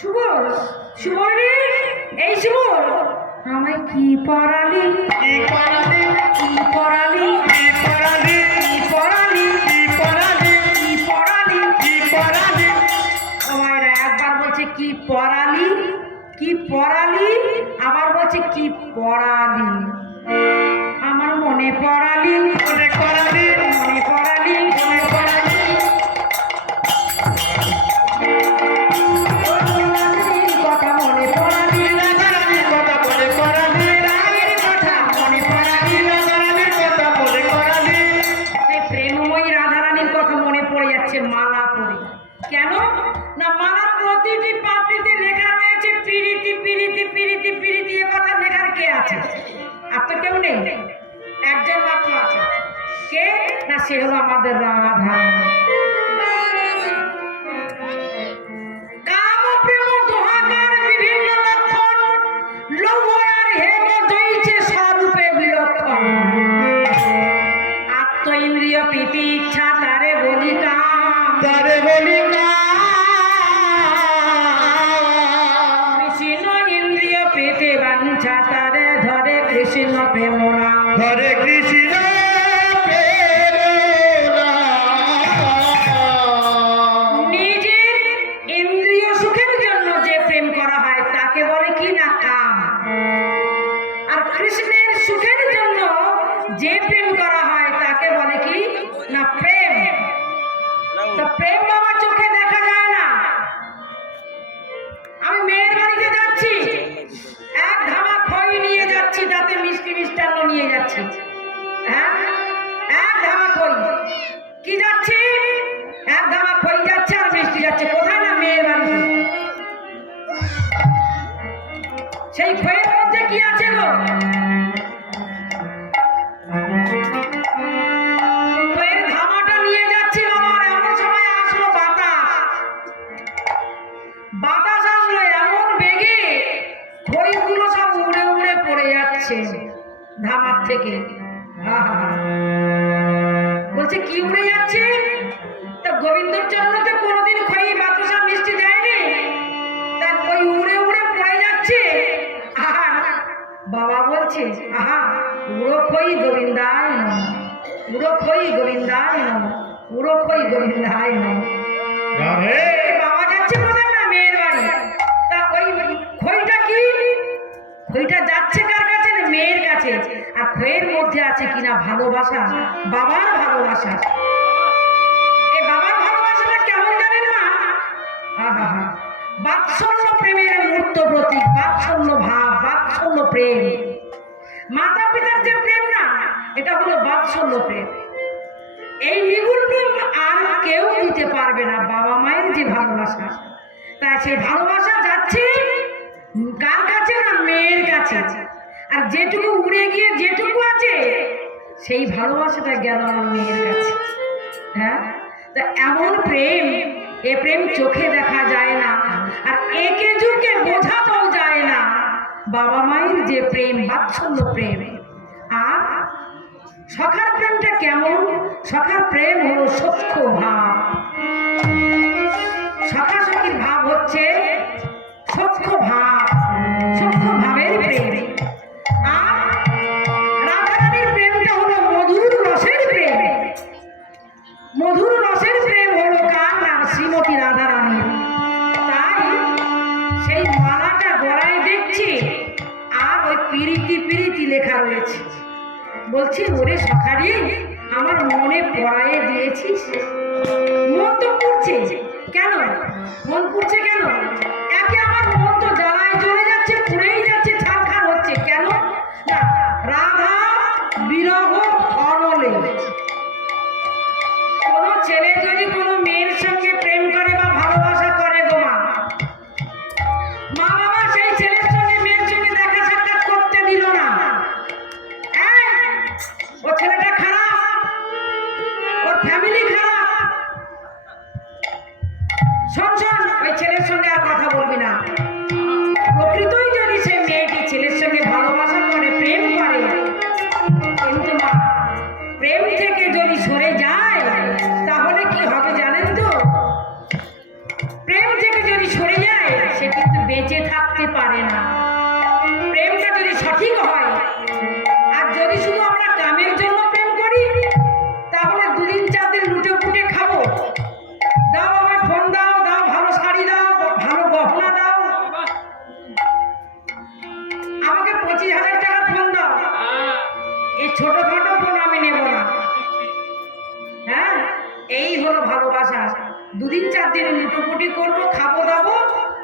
সুবল, সুবল রে, এই সুবল, আমায় কি পড়ালি, কি পড়ালি, কি পড়ালি, কি পড়ালি, কি পড়ালি, কি পড়ালি, কি পড়ালি, কি পড়ালি, আমায় একবার বলছে কি পড়ালি, কি পড়ালি, আবার বলছে কি পড়ালি। আমার মনে পড়ালি, মনে করালি, মনে পড়ালি, মনে করালি, কথা মনে পড়ালি, রাধারানীর কথা মনে করালি, রায়ের কথা মনে পড়ালি। রাধারানীর কথা মনে করালি। সেই প্রেমময়ী রাধারানীর কথা মনে পড়ে যাচ্ছে মালা পড়ে। কেন না, মালার প্রতিটি পাপড়িতে লেখা রয়েছে পিরিতি পিরিতি পিরিতি পিরিতি। এ কথা লেখার কে আছে? আর তো কেউ নেই, একজন মাত্র আছে। কে না, সে হলো আমাদের রাধা। কাম প্রেম দোহাকার বিভিন্ন লক্ষণ, লৌহ আর হেম দইছে স্বরূপে বিলক্ষণ। আত্ম ইন্দ্রিয় প্রীতি ইচ্ছা তারে বলি কাম, তারে বলি না, কৃষ্ণ ইন্দ্রিয় পেতে বাঞ্ছা তারে ধরে কৃষ্ণ প্রেম নাম। হরে কৃষ্ণ প্রেরণা। নিজের ইন্দ্রিয় সুখের জন্য যে প্রেম করা হয় তাকে বলে কি না কাম। আর কৃষ্ণের সুখের জন্য যে প্রেম করা হয় তাকে বলে কি না প্রেম। তো প্রেম বাবা চোখে দেখা যায় না। আমি মেয়ের বাড়িতে যাচ্ছি, এক ধামা খই নিয়ে যাচ্ছি, তাতে মিষ্টি মিষ্টান্ন নিয়ে যাচ্ছি। হ্যাঁ, এক ধামা খই কি যাচ্ছি, এক ধামা খই যাচ্ছে আর মিষ্টি যাচ্ছে। কোথায় না, মেয়ের বাড়িতে। সেই খইয়ের মধ্যে কি আছে গো? খইয়ের ধামাটা নিয়ে যাচ্ছি বাবা, আর এমন সময় আসলো বাতাস। বাতাস আসলো এমন বেগে, খইগুলো সব উড়ে উড়ে পড়ে যাচ্ছে ধামার থেকে। আহা! বলছে কি উড়ে যাচ্ছে? তা গোবিন্দর জন্য তো কোনোদিন খই বাতাসা মিষ্টি দেয়নি, তা ওই উড়ে উড়ে পড়ে যাচ্ছে। আহা! বাবা বলছে আহা, উড়ো খই গোবিন্দায় নমঃ, উড়ো খই গোবিন্দায় নমঃ, উড়ো খই গোবিন্দায় নমঃ। রাধে বাবা যাচ্ছে কোথায় না, মেয়ের বাড়ি। তা ওই খইটা কি, খইটা যাচ্ছে কার কাছে না, মেয়ের কাছে। আর খইয়ের মধ্যে আছে কিনা ভালোবাসা, বাবার ভালোবাসা। এই বাবার ভালোবাসাটা কেমন জানেন না? আহা হা, বাৎসল্য প্রেমের মূর্ত প্রতীক, বাৎসল্য ভাব, বাৎসল্য প্রেম। মাতা পিতার যে প্রেম না, এটা হলো বাৎসল্য প্রেম। এই নিগুণ প্রেম আর কেউ দিতে পারবে না, বাবা মায়ের যে ভালোবাসা। তাই সেই ভালোবাসা যাচ্ছে কার কাছে না, মেয়ের কাছে। আর যেটুকু উড়ে গিয়ে যেটুকু আছে, সেই ভালোবাসাটা গেল আমার মেয়ের কাছে। হ্যাঁ, তা এমন প্রেম, এ প্রেম চোখে দেখা যায় না, আর একে যুগে বোঝাতেও যায় না। বাবা মায়ের যে প্রেম, বাৎসল্য প্রেম। আর সখার প্রেমটা কেমন? সখার প্রেম হলো সখ্য ভাব। সখা সখীর ভাব হচ্ছে সখ্য ভাব, সখ্য ভাবের প্রেম। আর রাধারানীর প্রেমটা হলো মধুর রসের প্রেম। মধুর রসের প্রেম হলো কার না, শ্রীমতী রাধারানীর। তাই সেই মালাটা গলায় দেখছি, আর ওই পিরিতি পিরিতি লেখা রয়েছে। বলছি ওরে সখারি, আমার মনে পড়ায়ে দিয়েছিস। মন তো পুড়ছে কেন? মন পুড়ছে কেন? একে আমার মন তো জ্বালায় জ্বলে যাচ্ছে, পুড়েই যাচ্ছে, ছারখার হচ্ছে। কেন না, রাধা বিরহ অনলে। কোনো ছেলে যদি কোনো মেয়ের সঙ্গে প্রেম করে বা ভালোবাসা করে গো মা, মা বাবা সেই ছেলের সঙ্গে মেয়ের সঙ্গে দেখা সাক্ষাৎ করতে দিল না। ও ছেলেটা খারাপ, ওর ফ্যামিলি খারাপ। শোন শোন, ওই ছেলের সঙ্গে আর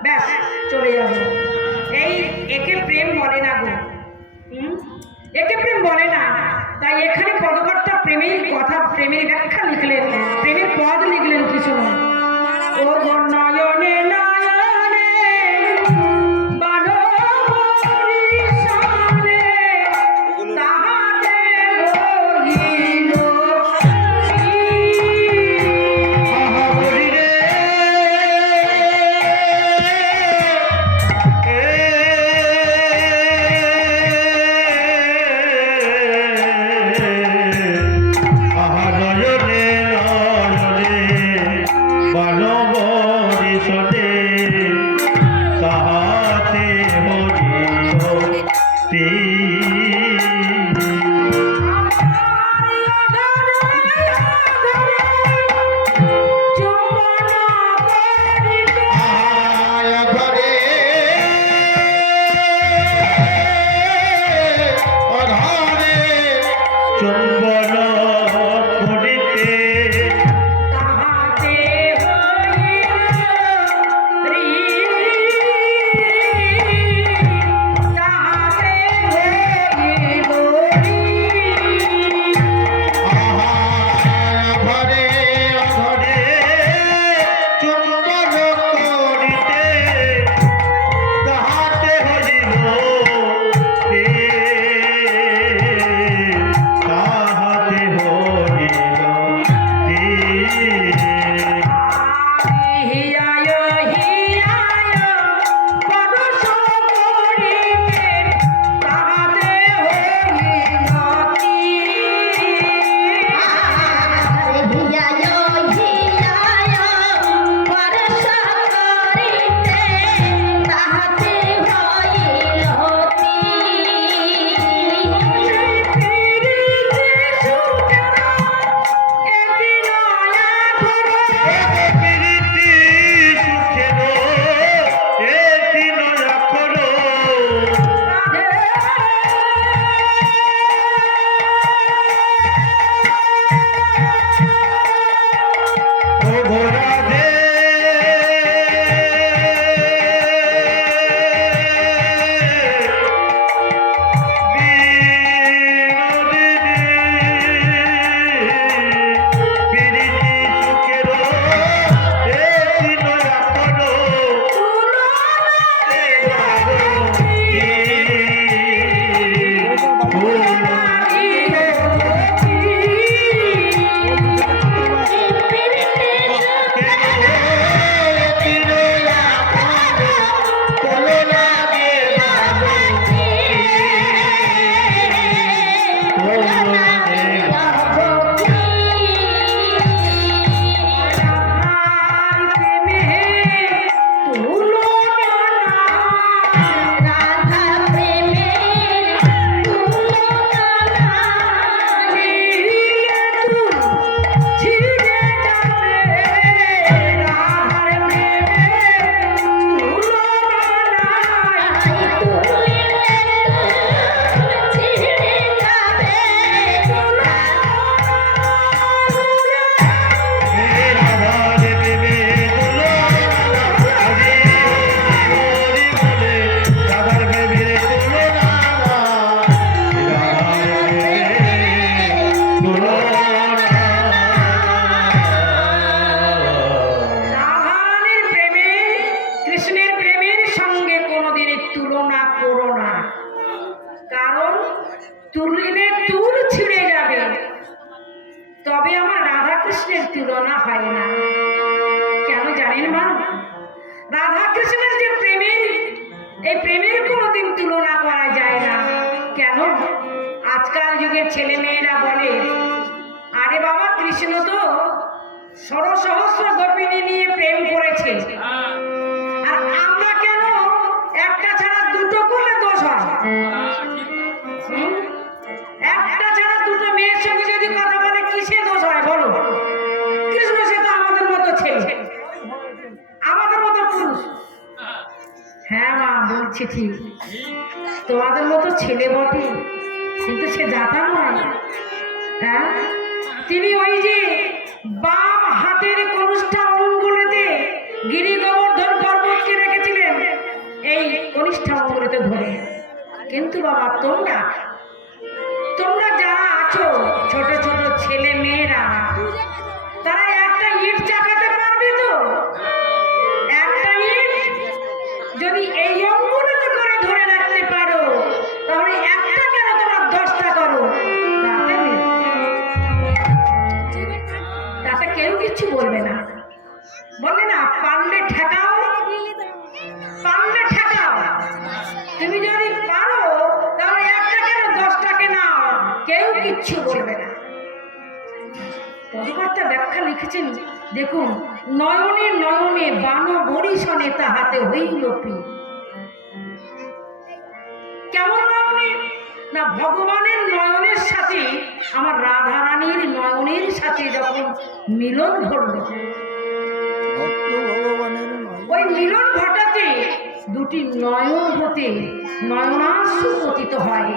ব্যাস চলে যাব। এই একে প্রেম বলে না গো, একে প্রেম বলে না। তাই এখানে পদকর্তা প্রেমের কথা, প্রেমের ব্যাখ্যা লিখলেন, প্রেমের পদ লিখলেন কি শুনুন। ও গো নয়নে নয়নে বানবরিশানে তাহাতে হইল আহা বলি রে আহা নয়নে নয়নে বানবরিশনে তাহাতে হইল চুম্বন করিতে তাহাতে ঘরে ঘরে চুম্বন করিতে তাহাতে হইল তাহাতে হইল হিয়ায় হিয়ায় পরশ করিবে তাহাতে হইল প্রীতি সুখের এতি নয়া করো ও ঘোড়া দে প্রীতি সুখের এতি নয়া করো রাধারানীর প্রেমে, কৃষ্ণের প্রেমের সঙ্গে কোনোদিনই তুলনা করো না, কারণ তুলিলে তুল ছিঁড়ে যাবে, তবে আমার রাধা কৃষ্ণের তুলনা হয় না। কেন জানেন মা? রাধা কৃষ্ণের যে প্রেমের, এই প্রেমের কোনোদিন তুলনা করা যায় না। কেন? আজকাল যুগের ছেলে মেয়েরা বলে, আরে বাবা কৃষ্ণ তো সহস্র গোপিনী নিয়ে প্রেম করেছে, আর আমরা কেন একটা ছাড়া দুটো করলে দোষ হয়? একটা ছাড়া দুটো মেয়ের সঙ্গে যদি কথা বলে কিসে দোষ হয় বলো? কৃষ্ণ সে তো আমাদের মতো ছেলে, আমাদের মতো পুরুষ। হ্যাঁ মা বলছি ঠিক, তোমাদের মতো ছেলে বটে, কিন্তু সে জাতা নয়। হ্যাঁ, তিনি ওই যে বাম হাতের কনুষ্ঠা অঙ্গুলিতে গিরি গোবর্ধন পর্বতকে রেখেছিলেন, কিন্তু বাবা তোমরা যারা আছো ছোট ছোট ছেলে মেয়েরা, তারা একটা ইট চাকাতে পারবে তো? একটা ইট যদি এই অঙ্গুলিতে করে ধরে রাখতে পারো, তাহলে একটা কেন তোমরা 10টা করো, তাতে কেউ কিছু বলবে না। বলে না, পারলে ঠেকাও, পারলে ঠেকাও। তুমি যদি পারো তাহলে একটা কেন 10টাকে নাও, কেউ কিচ্ছু বলবে না। পদকর্তা ব্যাখ্যা লিখেছেন, দেখুন, নয়নে নয়নে বান বরিশনে তাহাতে হইল পি। কেমন নয়নে? না, ভগবানের নয়নের সাথে আমার রাধা রানীর নয়নের সাথে যখন মিলন ঘটল, ওই মিলন ঘটাতে দুটি নয়ন হতে নয়নাশ্রু পতিত হয়।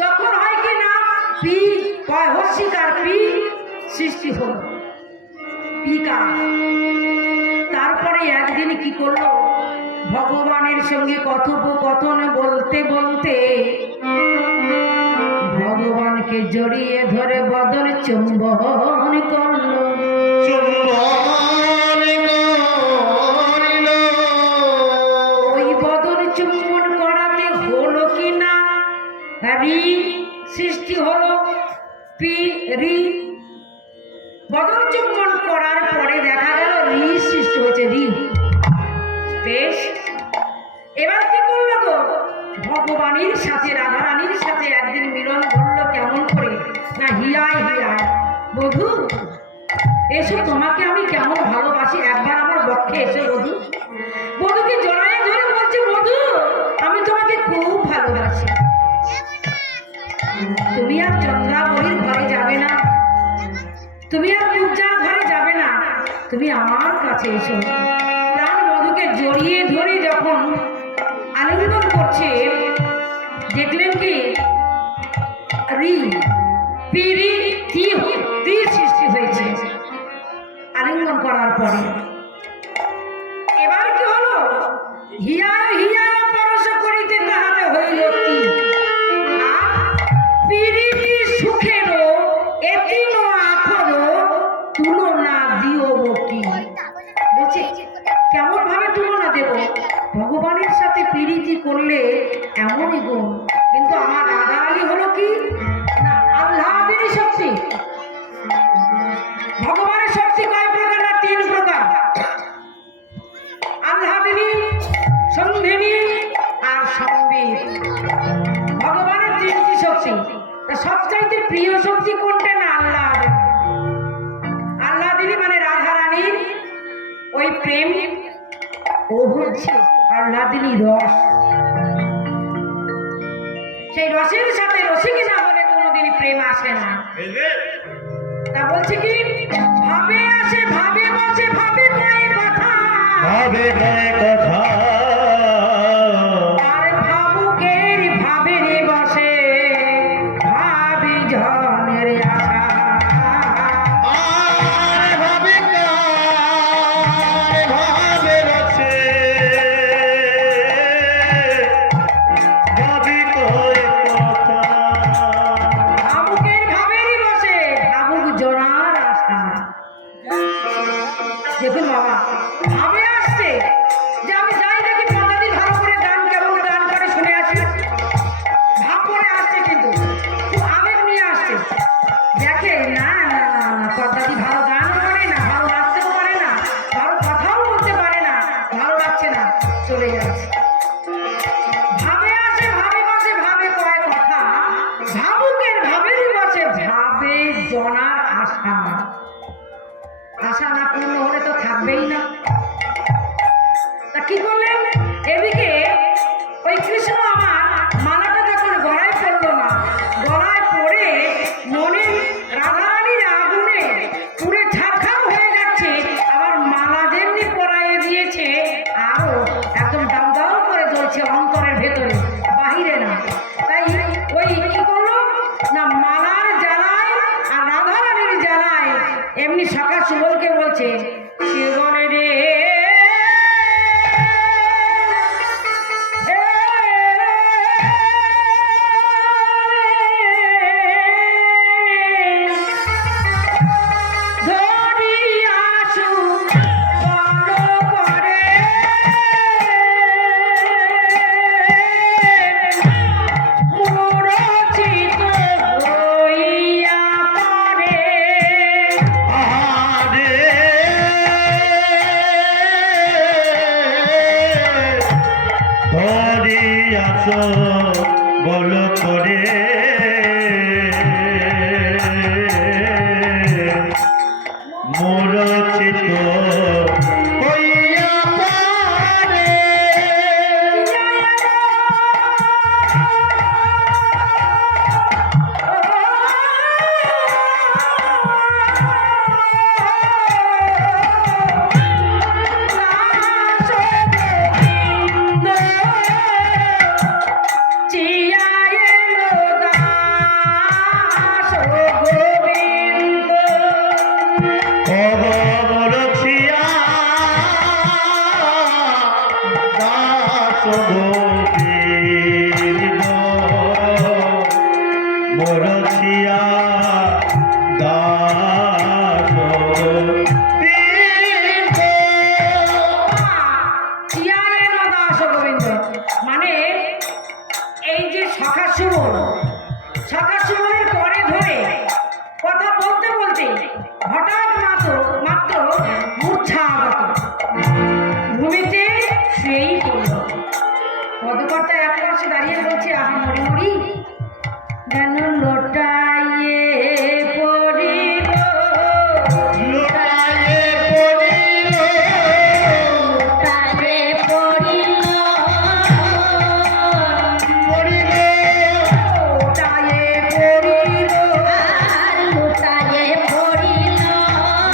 তখন হয় কি না, পি হর্ষিকার পি সৃষ্টি হল, পিকা। তারপরে একদিন কি করলো, ভগবানের সঙ্গে কথোপকথন বলতে বলতে ভগবানকে জড়িয়ে ধরে বদন চুম্বন করলো। ওই বদন চুম্বন করাতে হলো কি না, রি সৃষ্টি হলো, পি রি। বদন চুম্বন করার পরে দেখা গেল রি সৃষ্টি হয়েছে, রি। বেশ, এবার কি করলো গো, ভগবানের সাথে রাধা রানীর সাথে একদিন মিলন ঘটলো। কেমন করে না, হিয়ায় হিয়ায়, বধূ এসো, তোমাকে আমি কেমন ভালোবাসি, একবার আমার বক্ষে এসো বধূ। বধূকে জড়ায় ধরে বলছে, বধূ আমি তোমাকে খুব ভালোবাসি, তুমি আর চন্দ্রাবলীর ঘরে যাবে না, তুমি আর পূজার ঘরে যাবে না, তুমি আমার কাছে এসো। প্রাণ বধূকে জড়িয়ে ধরে যখন আলিঙ্গন করছে, দেখলেন কি রি পিরি তীর সৃষ্টি হয়েছে আলিঙ্গন করার পরে। এবার কি হলো, হিয়ায় হিয়ায় পরশ করিতে তাহাতে হইল কি, পিরিতি সুখেরও এতিন আখরও তুলনা দিও কি। বলছে কেমন ভাবে তুলনা দেব, ভগবানের সাথে প্রীতি করলে এমনই গুণ, কিন্তু আমার রাধা রানী হলো কি না, আহ্লাদিনী শক্তি। ভগবানের শক্তি কয় প্রকার না, 3 প্রকার, আহ্লাদিনী, সন্ধিনী আর সম্বিত। ভগবানের 3টি শক্তি, সবচাইতে প্রিয় শক্তি কোনটা না, আহ্লাদিনী মানে রাধা রানীর ওই প্রেম, ও হচ্ছে আহ্লাদিনী রস। সেই রসের সাথে রসিক না হলে কোনোদিনই প্রেম আসে না। তা বলছে কি, ভাবে আসে ভাবে বসে ভাবে কয় কথা, ভাবে কয় কথা, আর ভাবুকের ভাবে বসে ভাবি জনের আশা। দেখুন বাবা, ভাবে আসছে যে আমি যাই দেখি পদাদি ভালো করে গান কেমন গান করে শুনে আসি, ভাব করে আসছে, কিন্তু খুব আবেগ নিয়ে আসছে। দেখে না পদাদি ভালো গান করে না, ভালো নাচতেও পারে না, ভালো কথাও বলতে পারে না, ভালো লাগছে না, চলে যাচ্ছে। ভাবে আসে ভাবে বসে ভাবে কয় কথা, ভাবুকের ভাবেরই বসে ভাবে জনার আশা। আশা না পূর্ণ হলে তো থাকবেই না। তা কি করলেন, এদিকে ওই কৃষ্ণ আমার মালাটা যখন গলায় পড়লো না, গলায় পড়ে মনে রাধারানীর আগুনে পুরে ছাড়খাড় হয়ে যাচ্ছে, আবার মালা যেমনি পরাইয়ে দিয়েছে আরো একদম দাম দাম করে জ্বলছে অন্তরের ভেতরে, বাহিরে না। তাই ওই কি করলো না, মালার জ্বালায় আর রাধারানীর জ্বালায় এমনি সকাল সুবলকে বলছে, শিবনে রে আসো বল করে মোর চিত হইয়া পারে মরছিয়া দাস মানে এই যে সখা সুমনের পরে ধরে কথা বলতে বলতে হঠাৎ মাত্র মূর্ছা আগত ভূমিতে সেই পড়ল। পদকর্তা এক পাশে দাঁড়িয়ে বলছে, আহা মরি মরি যেন লোটাইয়ে পড়িল লুটায়ে পড়িল লোটাইয়ে পড়িল পড়িল লোটাইয়ে পড়িল আর লোটাইয়ে পড়িল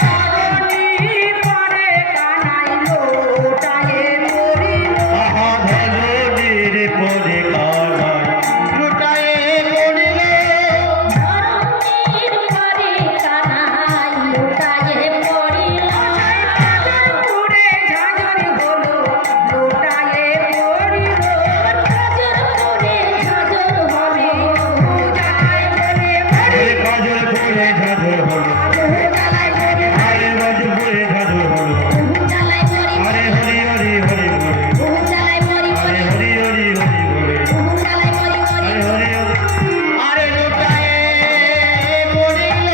ধরণী পরে কানাই লোটাইয়ে পড়িল আহা ধরণীর পরে কানাই লুটায়ে পড়িল ধরণীর পরে কানাই লোটাইয়ে পড়িল পুরে ঝাঁঝর হলো লোটাইয়ে পড়িল পুরে ঝাঁঝর হলো জ্বালায় মরে আরে কাজল পরে ঝাঁঝর হলো জ্বালায় মরে আরে রাজপুরে ঝাঁঝর হলো জ্বালায় মরে আরে হরি হরি হরি বলে জ্বালায় মরে আরে হরি হরি হরি বলে জ্বালায় মরে আরে হরি আরে লুটায়ে পড়িল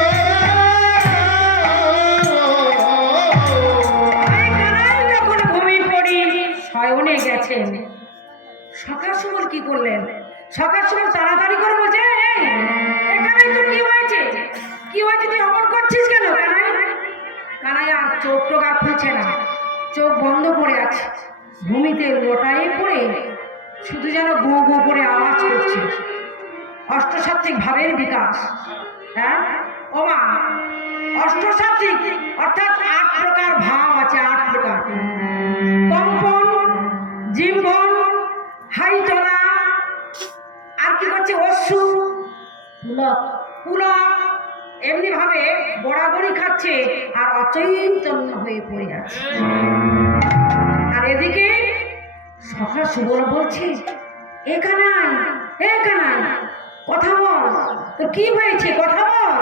যখন ভূমি পড়ি শয়নে গেছেন। সকাল সুমন কি করলেন? সকাল সুমন তাড়াতাড়ি করে বলছে, "এই, এখানে তো কি হয়েছে? কি হয়েছে, তুই অমন করছিস কেন কানাই?" কানাই আর চোখ টোক আর খুলছে না, চোখ বন্ধ করে আছে। ভূমিতে লোটায়ে পড়ে শুধু যেন গো গো করে আওয়াজ করছে। অষ্টসাত্ত্বিক ভাবের বিকাশ। হ্যাঁ ও মা, অষ্টসাত্ত্বিক অর্থাৎ ৮ প্রকার ভাব আছে, ৮ প্রকার। কম্পন, জিম্বন, হাইতলা, আর কি করছে অশ্রু, পুলক পুলক, এমনি ভাবে বরাবরই খাচ্ছে আর অচৈতন্য হয়ে পড়ে যাচ্ছে। আর এদিকে সখা সুবল বলছে, এ কানাই কথা বল, তো কি হয়েছে কথা বল।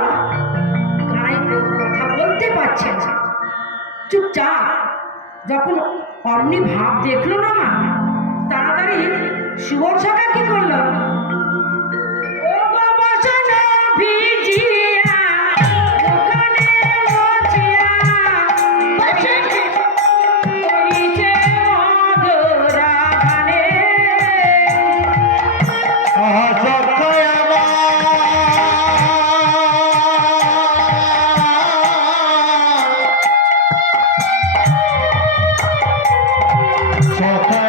কানাই কোনো কথা বলতে পারছে না, চুপচাপ। যখন অমনি ভাব দেখলো না মা, তাড়াতাড়ি সুবল সখা কি করলো, ও গো বসন ভিজিয়া দোকানে বসিয়া কইছে মধুরা গানে। আহা সখায় আমার সখায়